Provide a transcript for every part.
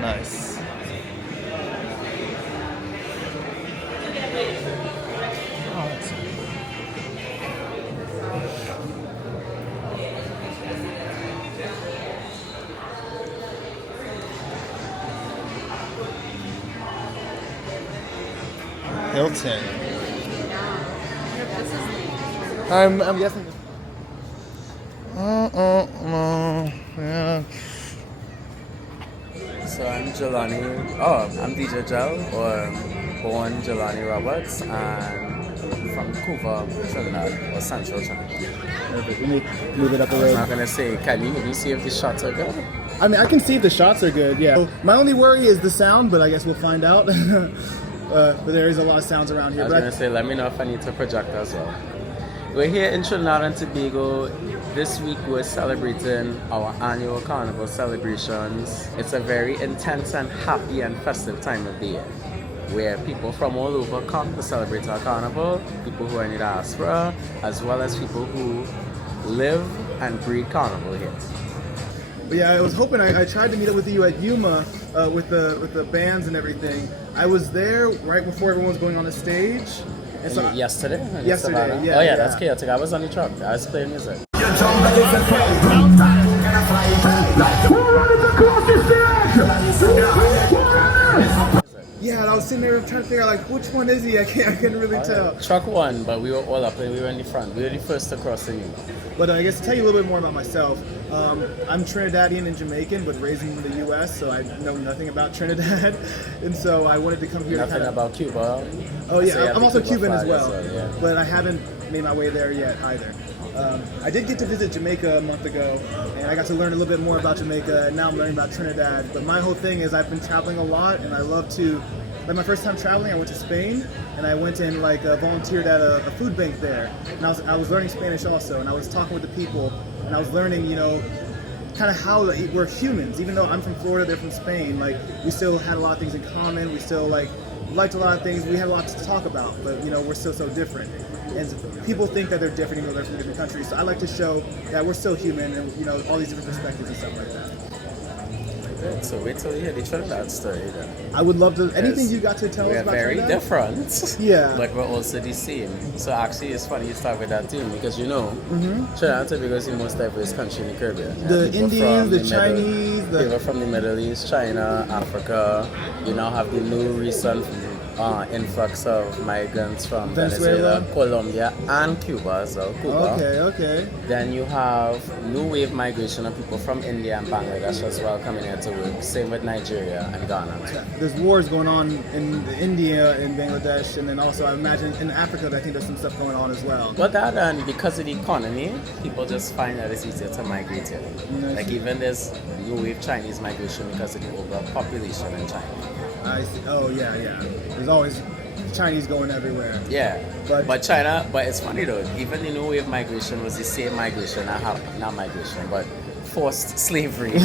nice. Oh, that's Hilton. I'm guessing. Yeah. So I'm Jelani. Oh, I'm DJ Jel, or born Jelani Roberts, and from Cuba, Trinidad, or Central Trinidad. Perfect. Let me move it up a I'm little. not gonna say, can you see if the shots are good? I mean, I can see if the shots are good, yeah. My only worry is the sound, but I guess we'll find out. But there is a lot of sounds around here. I was gonna say, let me know if I need to project as well. We're here in Trinidad and Tobago. This week we're celebrating our annual Carnival celebrations. It's a very intense and happy and festive time of the year, where people from all over come to celebrate our carnival, people who are in the diaspora, as well as people who live and breed carnival here. But yeah, I was hoping, I tried to meet up with you at Yuma with the bands and everything. I was there right before everyone was going on the stage. And so Yesterday, yeah. Oh yeah, that's chaotic. I was on the truck. I was playing music. Yeah, and I was sitting there trying to figure out like which one is he? I couldn't really tell. Truck one, but we were all up and we were in the front. We were the first to cross the Yuma. But I guess to tell you a little bit more about myself, I'm Trinidadian and Jamaican, but raised in the U.S., so I know nothing about Trinidad, and so I wanted to come here. Nothing about Cuba. Oh yeah, So I'm also Cuban as well, yeah. but I haven't made my way there yet either. I did get to visit Jamaica a month ago, and I got to learn a little bit more about Jamaica, and now I'm learning about Trinidad. But my whole thing is I've been traveling a lot, and I love to. Like my first time traveling, I went to Spain, and I went and volunteered at a food bank there. And I was learning Spanish also, and I was talking with the people, and I was learning, kind of how we're humans. Even though I'm from Florida, they're from Spain. Like we still had a lot of things in common. We still liked a lot of things. We had a lot to talk about, but we're still so different. And people think that they're different, even though they're from different countries. So I like to show that we're still human, and all these different perspectives and stuff like that. Good. So wait till you hear the Trinidad story then. I would love to. Anything you got to tell us about We're very Trinidad? different. Yeah. But we're also the same. So actually it's funny you start with that too, because Trinidad and Tobago is the most diverse country in the Caribbean. The People Indians, from the Chinese, people from the Middle East, China, Africa. You now have the new recent influx of migrants from Venezuela, Colombia, and Cuba as well. Okay. Then you have new wave migration of people from India and Bangladesh as well coming here to work. Same with Nigeria and Ghana. There's wars going on in India and Bangladesh, and then also I imagine in Africa I think there's some stuff going on as well. But that, and because of the economy, people just find that it's easier to migrate here. Like even there's new wave Chinese migration because of the overall population in China. I see. Oh yeah. There's always Chinese going everywhere. Yeah, but China. But it's funny though. Even the new wave migration was the same migration, not migration, but forced slavery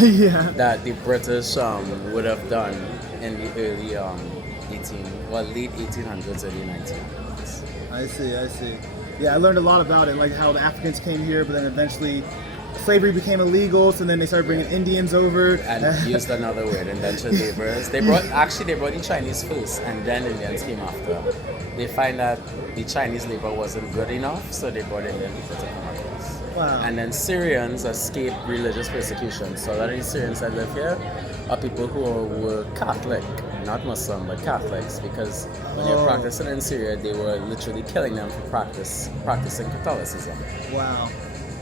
that the British would have done in the early late 1800s, early 1900s. I see. Yeah, I learned a lot about it, like how the Africans came here, but then eventually slavery became illegal, so then they started bringing Indians over. And used another word, indentured laborers. They brought the Chinese first, and then Indians came after. They find that the Chinese labor wasn't good enough, so they brought Indian people to come across. Wow. And then Syrians escaped religious persecution. So a lot of the Syrians that live here are people who were Catholic, not Muslim, but Catholics, because when you're practicing in Syria, they were literally killing them for practicing Catholicism. Wow.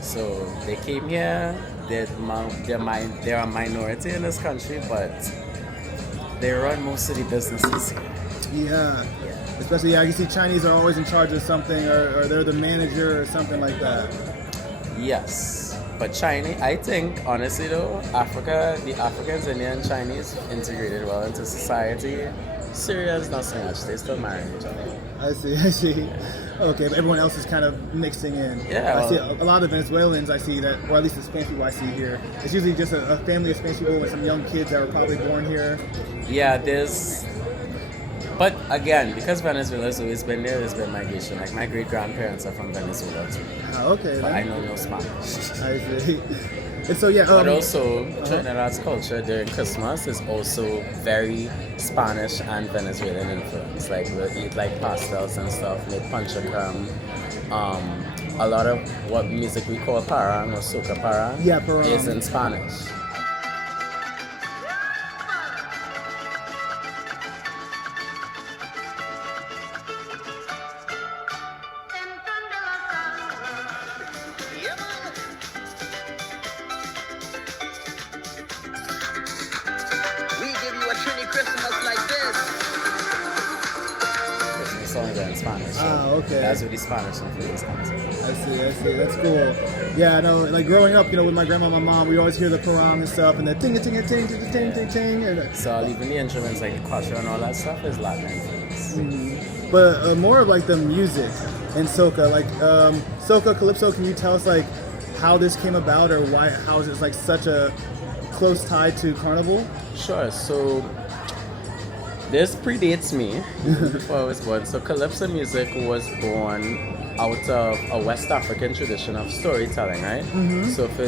So they came here. They're a minority in this country, but they run most of the businesses here. Yeah. Especially, I can see Chinese are always in charge of something, or they're the manager or something like that. Yes, but China, I think, honestly though, the Africans, Indian, and Chinese integrated well into society. Syria is not so much. They still marry each other. I see. Okay, but everyone else is kind of mixing in. Yeah. I see a lot of Venezuelans, I see that, or at least the Spanish people I see here. It's usually just a family of Spanish people with some young kids that were probably born here. Yeah, there's But again, because Venezuela's always been there, there's been migration. Like my great grandparents are from Venezuela too. Okay. But Then. I know no Spanish. I see. And so yeah. But also, Trinidad's culture during Christmas is also very Spanish and Venezuelan influence. Like we'll eat like pastels and stuff, make pancakam. A lot of what music we call parang or soca parang is in Spanish. Okay. That's where the Spanish influence comes in. I see. That's cool. Yeah, no, like growing up, with my grandma and my mom, we always hear the parang and stuff, and the ting ting ting ting ting ting ting. And so even the instruments like the cuatro and all that stuff is Latin influence. Mm-hmm. But more of like the music and soca, like soca, calypso. Can you tell us like how this came about, or how is it like such a close tie to Carnival? Sure. So this predates me before I was born. So Calypso music was born out of a West African tradition of storytelling, right? Mm-hmm. So for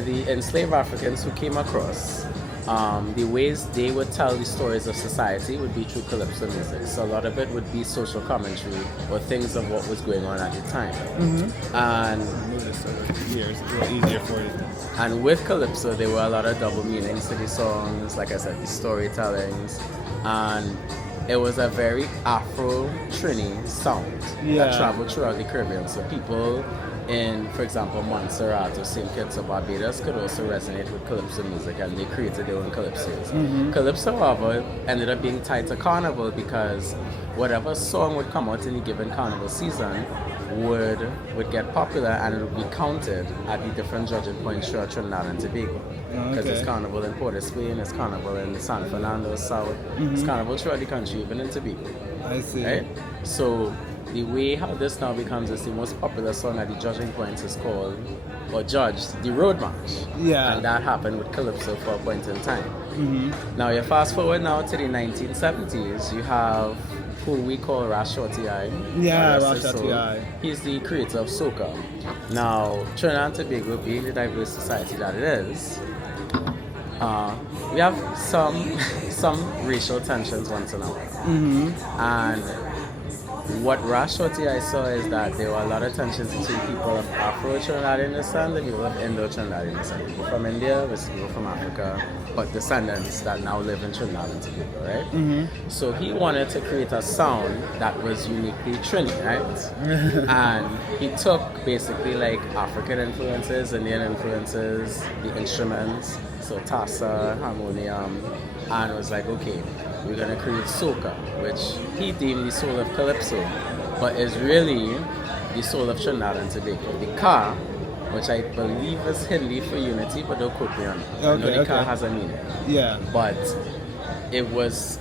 the enslaved Africans who came across, the ways they would tell the stories of society would be through Calypso music. So a lot of it would be social commentary or things of what was going on at the time. Mm-hmm. And Move this here, it's a little easier for you. And with Calypso, there were a lot of double meanings to the songs, like I said, the storytellings, and it was a very Afro-Trini sound that traveled throughout the Caribbean. So people in, for example, Montserrat or St. Kitts or Barbados could also resonate with Calypso music, and they created their own Calypsos. Mm-hmm. Calypso, however, ended up being tied to Carnival because whatever song would come out in a given Carnival season would get popular, and it would be counted at the different judging points throughout Trinidad and Tobago. Because it's Carnival in Port of Spain, it's Carnival in San Fernando South, it's Carnival throughout the country, even in Tobago. I see. Right? So the way how this now becomes is the most popular song at the judging points is called, or judged, the Road March. Yeah. And that happened with Calypso for a point in time. Mm-hmm. Now you fast forward now to the 1970s, you have who we call Ras Shorty I. Yeah, Ras Shorty I. He's the creator of Soca. Now, Trinidad and Tobago, being the diverse society that it is, we have some racial tensions once in a while. Mm-hmm. And what Ras Shorty I saw is that there were a lot of tensions between people of Afro-Trinidadian descent and people of Indo-Trinidadian descent. People from India versus people from Africa, but descendants that now live in Trinidad and Tobago, right? Mm-hmm. So he wanted to create a sound that was uniquely Trini, right? And he took basically like African influences, Indian influences, the instruments, so tassa, harmonium, and was like, okay, we're gonna create soca, which he deemed the soul of Calypso, but is really the soul of Trinidad and Tobago. The ka, which I believe is Hindi for unity, but don't quote me on it. I know the ka has a meaning. Yeah. But it was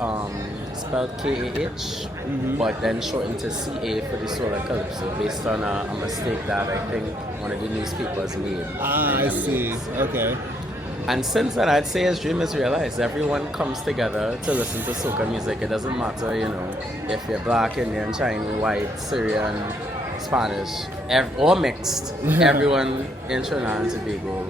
spelled K-A-H, but then shortened to C-A for the soul of Calypso, based on a mistake that I think one of the newspapers made. Ah, I see. Okay. And since then, I'd say his dream is realized. Everyone comes together to listen to soca music. It doesn't matter, if you're black, Indian, Chinese, white, Syrian, Spanish, or mixed. Everyone in Trinidad and Tobago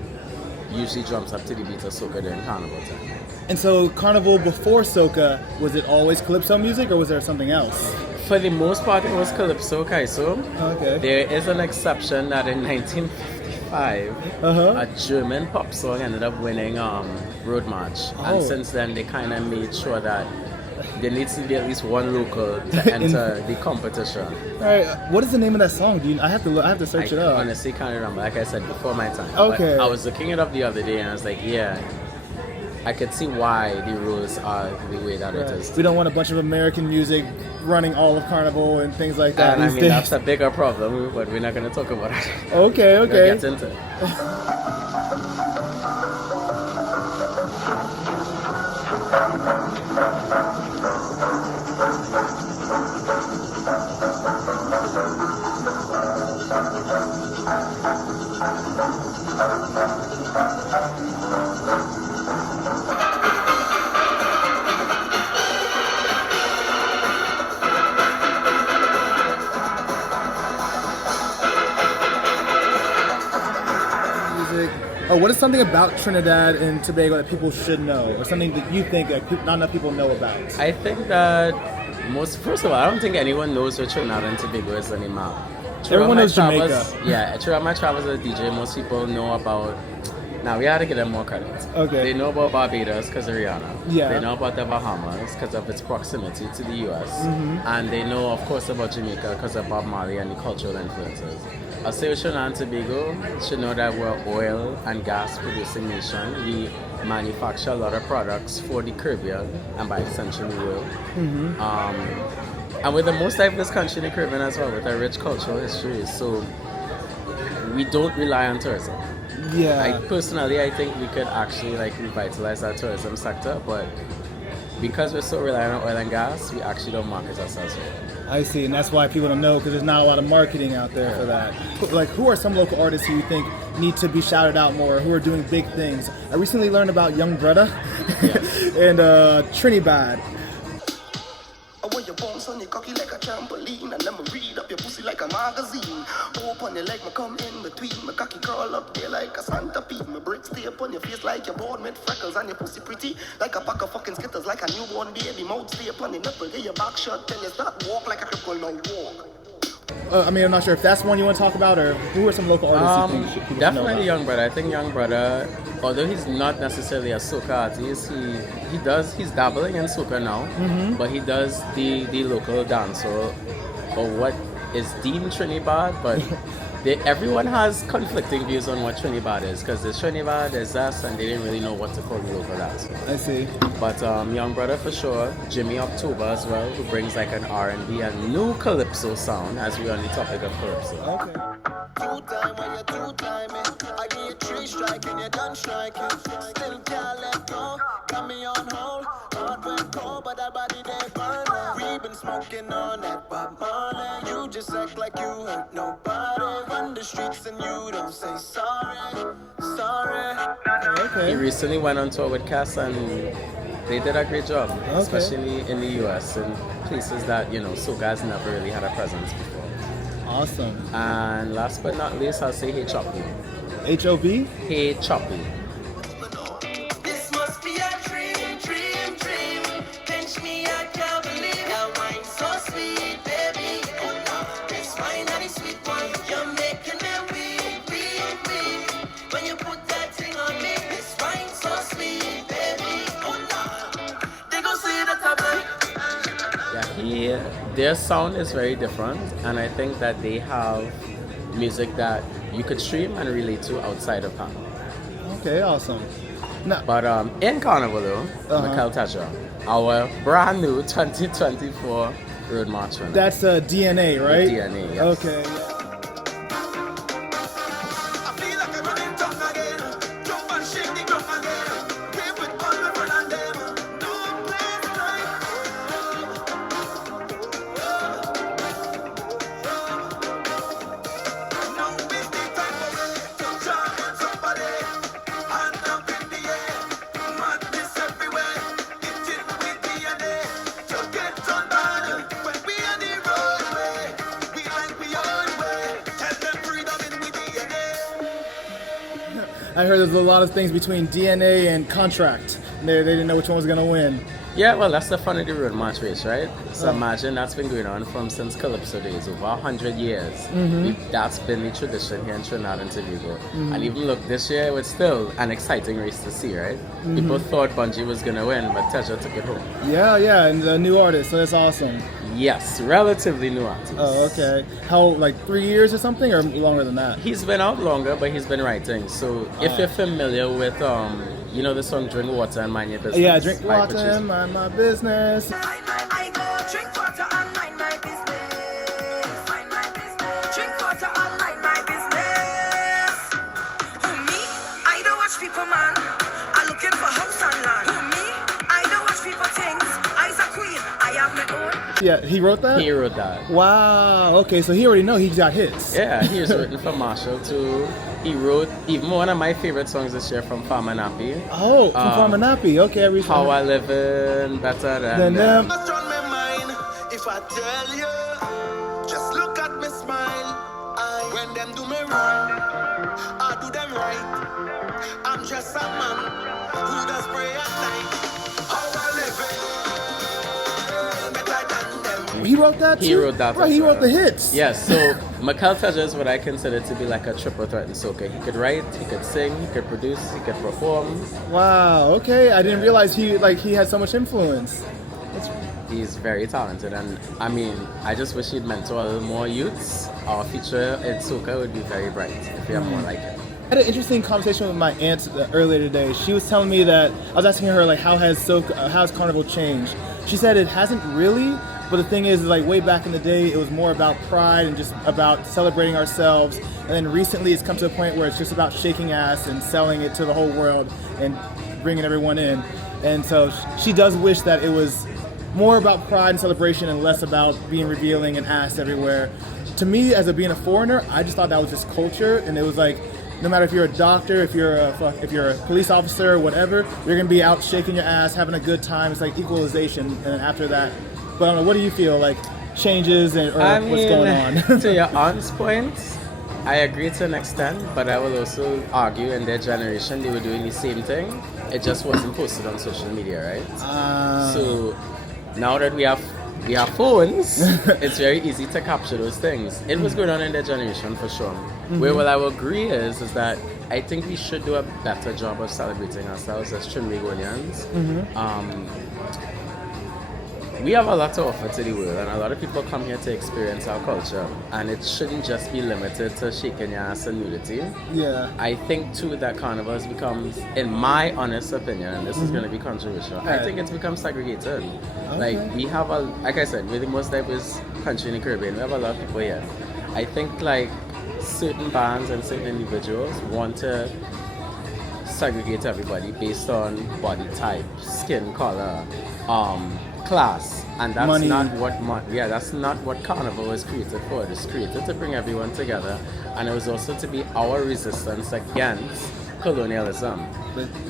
usually jumps up to the beat of soca during Carnival time. And so Carnival before soca, was it always Calypso music, or was there something else? For the most part, it was Calypso, Kaiso. Okay. There is an exception that in 1955, a German pop song ended up winning Road March. And since then, they kind of made sure that there needs to be at least one local to enter the competition. All right. What is the name of that song? I have to search it up. I honestly can't remember. Like I said, before my time. Okay. But I was looking it up the other day, and I was like, yeah, I could see why the rules are the way that it is. We don't want a bunch of American music running all of Carnival and things like that. And I mean, that's a bigger problem, but we're not going to talk about it. Okay. We'll get into it. what is something about Trinidad and Tobago that people should know, or something that you think that not enough people know about? I think that first of all, I don't think anyone knows what Trinidad and Tobago is anymore. Everyone knows Jamaica. Yeah, throughout my travels as a DJ, most people know about. Now we had to give them more credit. Okay. They know about Barbados because of Rihanna. Yeah. They know about the Bahamas because of its proximity to the US. And they know, of course, about Jamaica because of Bob Marley and the cultural influences. I'll say with Trinidad and Tobago, should know that we're oil and gas producing nation. We manufacture a lot of products for the Caribbean and by extension the world. And we're the most diverse country in the Caribbean as well, with a rich cultural history. So we don't rely on tourism. Yeah. Personally, I think we could actually revitalize our tourism sector, but because we're so reliant on oil and gas, we actually don't market ourselves well. I see, and that's why people don't know, because there's not a lot of marketing out there for that. Like, who are some local artists who you think need to be shouted out more, who are doing big things? I recently learned about Young Brother and Trinibad. When you're born, son, you cocky like a trampoline, and let me read up your pussy like a magazine. Open your leg, me come in between, my cocky curl up there like a centipede. My bricks stay up on your face like you're born with freckles, and your pussy pretty like a pack of fucking Skittles, like a newborn baby. Mouth stay up on your nipple, get your back shut, till you start walk like a cripple, now walk. I'm not sure if that's one you want to talk about, or who are some local artists you think people should know Definitely about? Young Brother. I think Young Brother, although he's not necessarily a soca artist, he's dabbling in soca now, but he does the local dancehall, or what is deemed Trinibad, but everyone has conflicting views on what Trinibad is, because there's Trinibad, there's us, and they didn't really know what to call the local dance. I see. But Young Brother for sure, Jimmy October as well, who brings like an R&B and new Calypso sound, as we're on the topic of Calypso. Okay. Two-time when you're two-timing, I give you three striking, you're done striking. Still can't let go, got me on hold. Heart went cold, but that body they burn. We been smoking on that Bob Marley. You just act like you hurt nobody. Run the streets and you don't say sorry, sorry. Okay. He recently went on tour with Cass, and they did a great job, especially in the US and places that, soca has never really had a presence before. Awesome. And last but not least, I'll say Hey Choppi. H.O.B.? Hey Choppi. This must be a dream, dream, dream. Pinch me, I can't believe your wine so sweet, baby. Oh no, this wine and it's sweet one. You're making me weak, weak, weak. When you put that thing on me, this wine so sweet, baby. Oh no, they gon' say that I'm Their sound is very different, and I think that they have music that you could stream and relate to outside of Carnival. Okay, awesome. Now, But in Carnival though, Mical Teja, our brand new 2024 Road March winner. that's DNA, right? DNA, yes. Okay. I feel like I'm running tongue again. Jump and shake the drum again. Play with all my friends and them. No place like now is the time for me to jam with somebody. Hand up in the air. Madness everywhere. Itching with DNA. To get on bad. When we on the roadway, we like we own way. Tell them freedom in with DNA. I heard there's a lot of things between DNA and contract. They didn't know which one was going to win. Yeah, well, that's the fun of the road march race, right? So imagine that's been going on since Calypso days, over 100 years. That's been the tradition here in Trinidad and Tobago. And even look, this year it was still an exciting race to see, right? People thought Bungie was going to win, but Teja took it home. Yeah, and a new artist, so that's awesome. Yes, relatively new artist. Oh, okay. How, 3 years or something, or longer than that? He's been out longer, but he's been writing. So if you're familiar with, the song Drink Water and Mind Your Business. Yeah, drink by water Patrice. and mind my business. I go drink water and mind my business. Mind my business. Drink water and mind my business. Who me? I don't watch people, man. I'm looking for house and land. Who me? I don't watch people things. I's a queen. I have my own. Yeah, he wrote that? He wrote that. Wow, okay, so he already know he's got hits. Yeah, he was written for Marshall too. He wrote even one of my favorite songs this year from Farmer Nappy. Oh, from Farmer Nappy. Okay, I recently. How I Living Better Than Than Them. Them. What's on my mind? If I tell you, just look at me smile. When them do me wrong, I do them right. just a man who does pray at night. Our living better than them. He wrote that too? He wrote that Right, as he well. wrote the hits. Yes, so Mical Teja is what I consider to be like a triple threat in soca. He could write, he could sing, he could produce, he could perform. Wow, okay. I didn't realize he had so much influence. He's very talented, and I mean, I just wish he'd mentor a little more youths. Our future in soca would be very bright if we have more like him. I had an interesting conversation with my aunt earlier today. She was telling me that I was asking her like, how's Carnival changed? She said it hasn't really, but the thing is like way back in the day, it was more about pride and just about celebrating ourselves. And then recently, it's come to a point where it's just about shaking ass and selling it to the whole world and bringing everyone in. And so she does wish that it was more about pride and celebration and less about being revealing and ass everywhere. To me, as being a foreigner, I just thought that was just culture, and it was like, no matter if you're a doctor, if you're a police officer, whatever, you're gonna be out shaking your ass, having a good time. It's like equalization, and after that. But I don't know, what do you feel like changes or what's going on? To your aunt's point, I agree to an extent, but I will also argue in their generation they were doing the same thing. It just wasn't posted on social media, right? So now that we have phones, it's very easy to capture those things. It was going on in their generation for sure. Where what I will agree is that I think we should do a better job of celebrating ourselves as Trinidadians. We have a lot to offer to the world, and a lot of people come here to experience our culture, and it shouldn't just be limited to shaking your ass and nudity. Yeah. I think too that Carnival has become, in my honest opinion, and this is going to be controversial, I think it's become segregated. Like we have like I said, we're the most diverse country in the Caribbean. We have a lot of people here. I think like certain bands and certain individuals want to segregate everybody based on body type, skin color, class, and that's money. That's not what Carnival was created for. It was created to bring everyone together, and it was also to be our resistance against colonialism.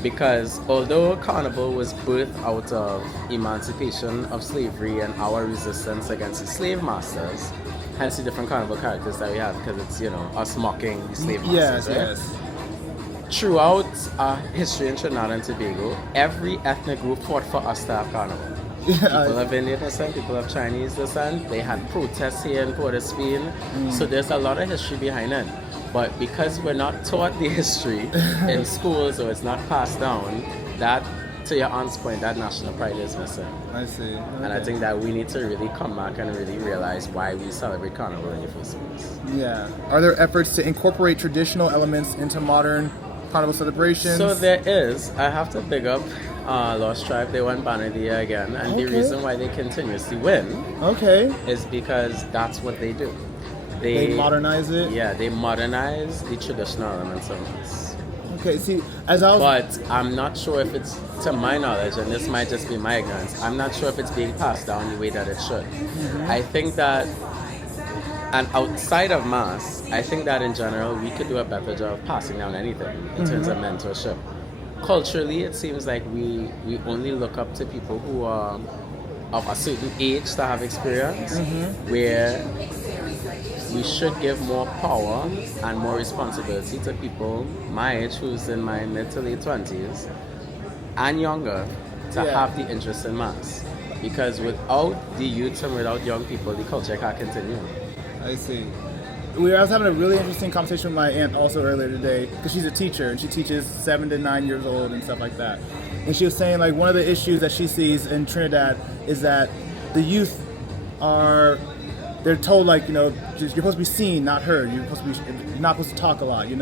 Because although Carnival was birthed out of emancipation of slavery and our resistance against the slave masters, hence the different Carnival characters that we have, because it's us mocking the slave masters, right? Yes. Throughout our history in Trinidad and Tobago, every ethnic group fought for us to have Carnival. People of Indian descent, people of Chinese descent, they had protests here in Port of Spain. So there's a lot of history behind it. But because we're not taught the history in schools, or it's not passed down, that, to your aunt's point, that national pride is missing. I see. Okay. And I think that we need to really come back and really realize why we celebrate Carnival in the first place. Yeah. Are there efforts to incorporate traditional elements into modern Carnival celebrations? So there is. I have to big up Lost Tribe. They won Banner of the Year again, and the reason why they continuously win is because that's what they do. They modernize it? Yeah, they modernize the traditional elements of us. Okay, see, as I was... But I'm not sure if it's, to my knowledge, and this might just be my ignorance, I'm not sure if it's being passed down the way that it should. I think that, and outside of mass, I think that in general we could do a better job of passing down anything in terms of mentorship. Culturally, it seems like we only look up to people who are of a certain age to have experience, where we should give more power and more responsibility to people my age, who's in my mid to late 20s and younger, to have the interest in mass. Because without the youth and without young people, the culture can't continue. I see. I was having a really interesting conversation with my aunt also earlier today, because she's a teacher and she teaches 7 to 9 years old and stuff like that. And she was saying like one of the issues that she sees in Trinidad is that the youth they're told like, you're supposed to be seen, not heard. You're not supposed to talk a lot. You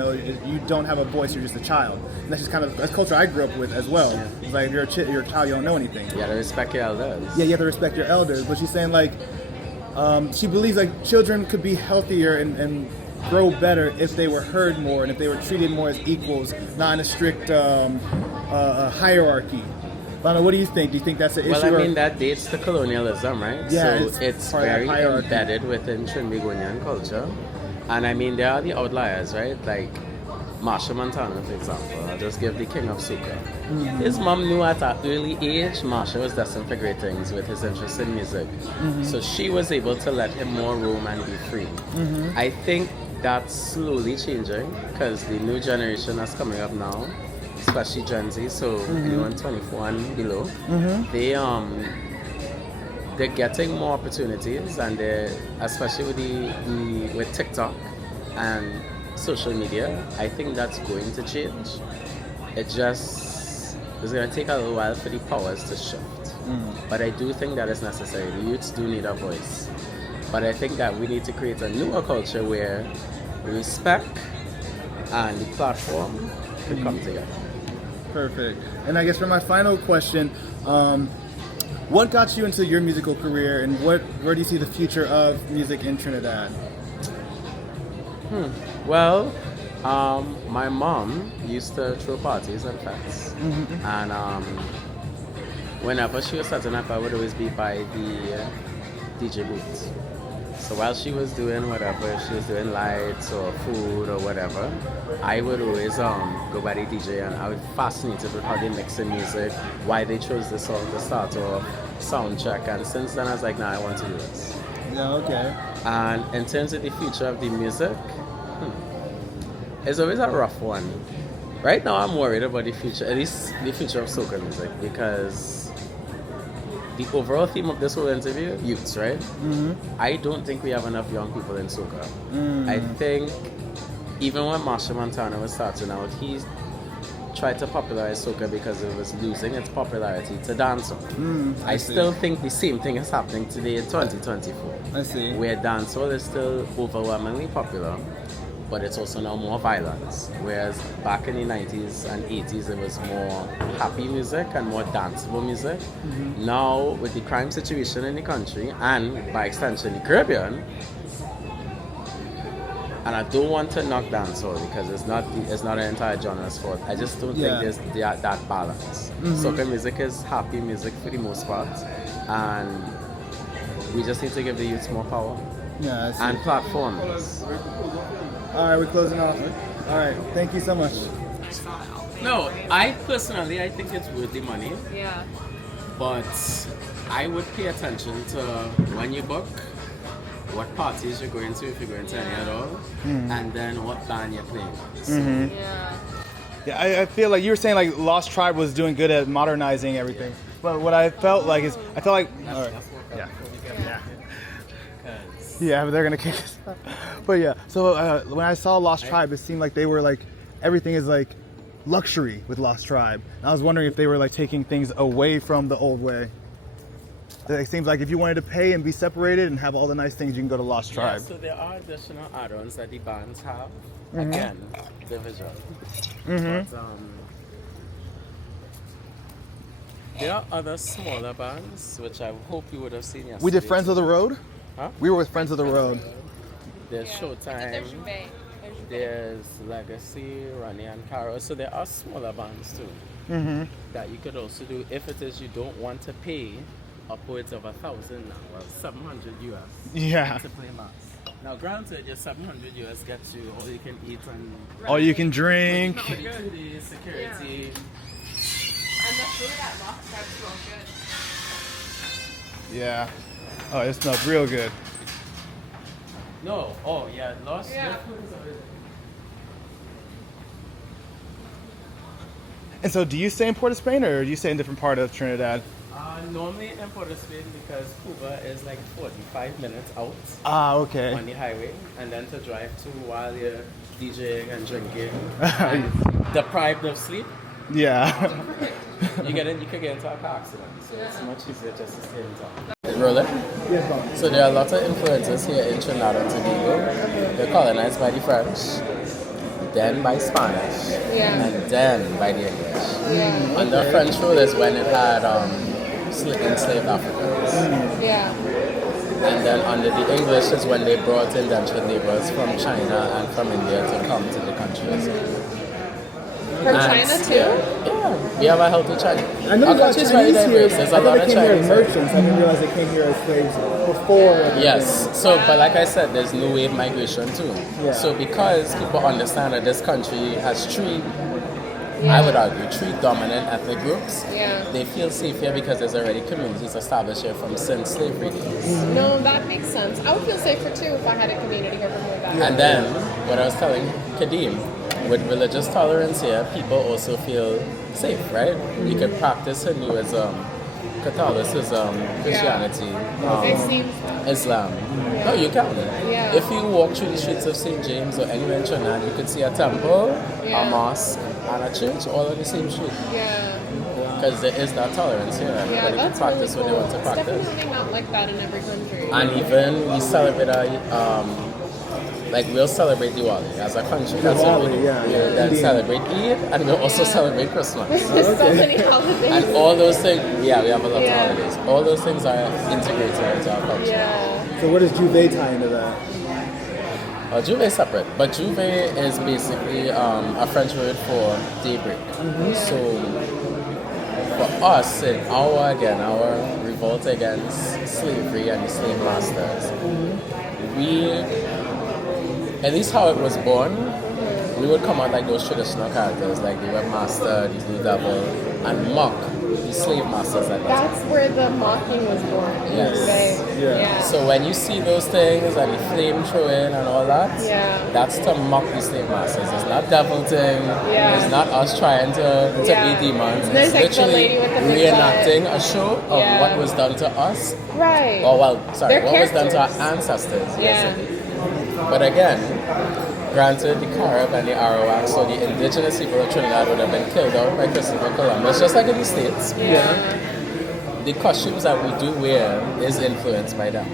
don't have a voice. You're just a child. And that's just kind of that's culture I grew up with as well. Yeah. It's like if you're a child, you don't know anything. You gotta respect your elders. Yeah, you have to respect your elders. But she's saying like she believes like children could be healthier and grow better if they were heard more and if they were treated more as equals, not in a strict hierarchy. Lana, what do you think? Do you think that's an issue? Well, I mean, that dates to colonialism, right? Yeah, so it's very embedded within Trinidadian culture. And I mean, there are the outliers, right? Like Marsha Montana, for example. I'll just give the king of soca. His mom knew at an early age Marsha was destined for great things with his interest in music. So she was able to let him more room and be free. I think that's slowly changing because the new generation that's coming up now especially Gen Z, so anyone 24 and below, they're getting more opportunities, and especially with TikTok and social media, I think that's going to change. It's going to take a little while for the powers to shift. But I do think that is necessary. The youths do need a voice. But I think that we need to create a newer culture where respect and the platform could come together. Perfect. And I guess for my final question, what got you into your musical career, and where do you see the future of music in Trinidad? Well, my mom used to throw parties and fests. And whenever she was setting up, I would always be by the DJ booth. So while she was doing whatever, she was doing lights or food or whatever, I would always go by the DJ, and I was fascinated with how they mix the music, why they chose the song to start off, sound check, and since then I was like, nah, I want to do this. Yeah, okay. And in terms of the future of the music, it's always a rough one. Right now I'm worried about the future, at least the future of soca music, because the overall theme of this whole interview, youths, right? I don't think we have enough young people in soca. I think even when Machel Montano was starting out, he tried to popularize soca because it was losing its popularity to dancehall. I still think the same thing is happening today in 2024. I see. Where dancehall is still overwhelmingly popular, but it's also now more violence. Whereas back in the 90s and 80s, it was more happy music and more danceable music. Now, with the crime situation in the country, and by extension the Caribbean, and I don't want to knock dancehall because it's not an entire genre's fault. I just don't think there's that balance. Soca music is happy music for the most part, and we just need to give the youths more power and platforms. All right, we're closing off. All right, thank you so much. No, I personally, I think it's worth the money. Yeah. But I would pay attention to when you book, what parties you're going to, if you're going to any at all, and then what band you're playing. So, Yeah, I feel like you were saying like Lost Tribe was doing good at modernizing everything. But what I felt like is, all right, yeah, but they're gonna kick us. But yeah, so when I saw Lost Tribe, it seemed like they were like, everything is like luxury with Lost Tribe. And I was wondering if they were like taking things away from the old way. It seems like if you wanted to pay and be separated and have all the nice things, you can go to Lost Tribe. Yeah, so there are additional add-ons that the bands have. Again, division. But, there are other smaller bands, which I hope you would have seen yesterday. We did Friends of the Road? Huh? We were with Friends of the Road. There's Showtime. There's Legacy, Ronnie and Caro. So there are smaller bands too that you could also do if it is you don't want to pay upwards of 1,000 now, well, 700 US to play mass. Now granted, your 700 US gets you all you can eat and all you can drink. Security. And the food at Lost Tribe smells good. Yeah. Oh, it smells real good. No. Oh yeah, Lost. Yeah. And so do you stay in Port of Spain or do you stay in a different part of Trinidad? Normally in Port of Spain because Cuba is like 45 minutes out Okay. on the highway, and then to drive to while you're DJing and drinking, and deprived of sleep. Yeah. You could get into a car accident, so it's much easier just to stay in town. Roller. Yes, Bob. So there are a lot of influences here in Trinidad and Tobago. They're colonized by the French, then by Spanish, and then by the English. Under French rule is when it had enslaved Africans. And then under the English is when they brought indentured laborers from China and from India to come to the country as well. From China too? Yeah, we have a healthy China. I know Our country is very diverse. There's a lot of they came here as Chinese. merchants. I didn't realize they came here as slaves before. Yes, so but like I said, there's new wave migration too. So because people understand that this country has three, I would argue, three dominant ethnic groups, they feel safe here because there's already communities established here from since slavery days. No, that makes sense. I would feel safer too if I had a community here from way back. And then, what I was telling Kadeem, with religious tolerance here, people also feel safe, right? You can practice Hinduism, Catholicism, Christianity, It seems. Islam. No, you can. Yeah. If you walk through the streets of St. James or anywhere in Trinidad, you could see a temple, Yeah. a mosque, and a church all on the same street. Yeah. Because there is that tolerance here. Yeah, Everybody can that's practice really what they cool. want to It's practice. definitely not like that in every country. And even we celebrate like we'll celebrate Diwali as a country. That's what we do. Diwali, yeah, yeah. We'll then Indian. celebrate Eid, and we'll also celebrate Christmas. There's so many holidays. And all those things, yeah, we have a lot Yeah. of holidays. All those things are integrated into our culture. Yeah. So what does Juve tie into that? Juve is separate, but Juve is basically a French word for daybreak. So for us, in our revolt against slavery and the slave masters, we, at least how it was born, we would come out like those traditional characters, like the webmaster, the blue devil, and mock the slave masters at that time. That's where the mocking was born. Yes. Right? Yeah. Yeah. So when you see those things and the flame throwing and all that, Yeah. that's to mock the slave masters. It's not devil thing. Yeah. It's not us trying to Yeah. be demons. There's It's like the literally lady with the big reenacting a show of Yeah. what was done to us. Right. Or They're what was done to our characters. ancestors. Yeah. Yes, indeed. But again, granted, the Carib and the Arawaks, so the indigenous people of Trinidad would have been killed out by Christopher Columbus, just like in the States. Yeah. The costumes that we do wear is influenced by them.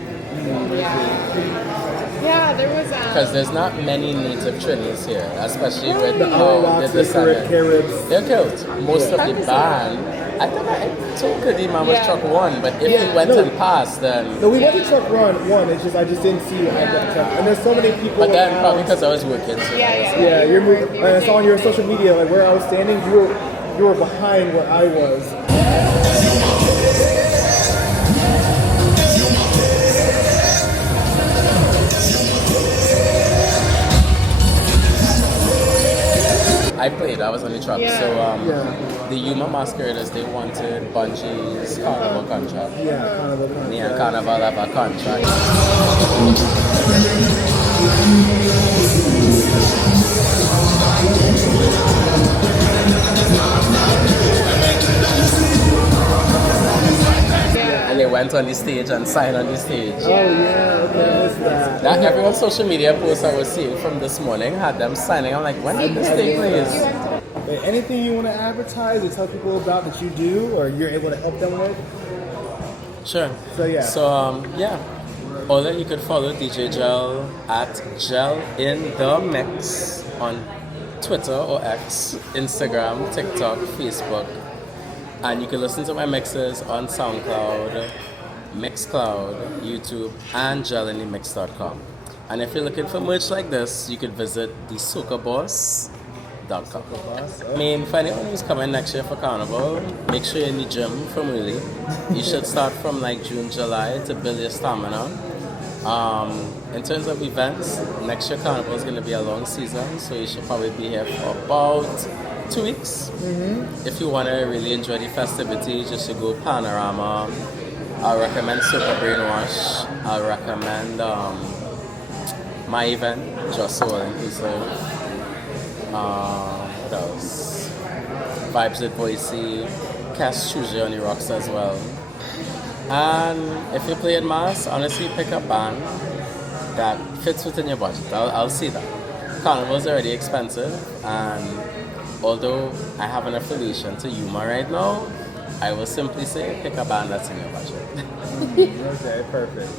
Yeah, there was Because there's not many native Trinis here, especially with The how Arawaks, the the Caribs. They're killed. Most of the Yeah. band, I think I told Kadima was Yeah. truck one, but if Yeah. we went No. and passed, then. No, we went to truck run one. It's just I just didn't see you at that truck. And there's so many people. But then around. probably because I was working. So Yeah, you're moving. I saw on your social media like where I was standing. You were behind where I was. I played. I was on the truck. Yeah. So Yeah, the Yuma Masqueraders, they wanted Bunchy's Carnival contract. yeah, kind of a contract. Yeah, Carnival have a contract. And they went on the stage and signed on the stage. Oh yeah, okay, I missed that. That everyone's social media posts I was seeing from this morning had them signing. I'm like, when did this take place? Wait, anything you want to advertise or tell people about that you do or you're able to help them with? Sure. So, yeah. So yeah. Or then you could follow DJ Jel at Gel in the Mix on Twitter or X, Instagram, TikTok, Facebook. And you can listen to my mixes on SoundCloud, Mixcloud, YouTube, and gelinthemix.com. And if you're looking for merch like this, you could visit thesocaboss.com. I mean, for anyone who's coming next year for Carnival, make sure you're in the gym from early. You should start from like June, July to build your stamina. In terms of events, next year Carnival is going to be a long season, so you should probably be here for about 2 weeks. If you want to really enjoy the festivities, you should go Panorama. I'll recommend Soca Brainwash. I'll recommend my event, Just All Inclusive. What else? Vibes with Boise, Cash Tuesday on the Rocks as well. And if you play in mass, honestly pick a band that fits within your budget. I'll see that. Carnival's already expensive, and although I have an affiliation to Yuma right now, I will simply say pick a band that's in your budget. Okay, perfect.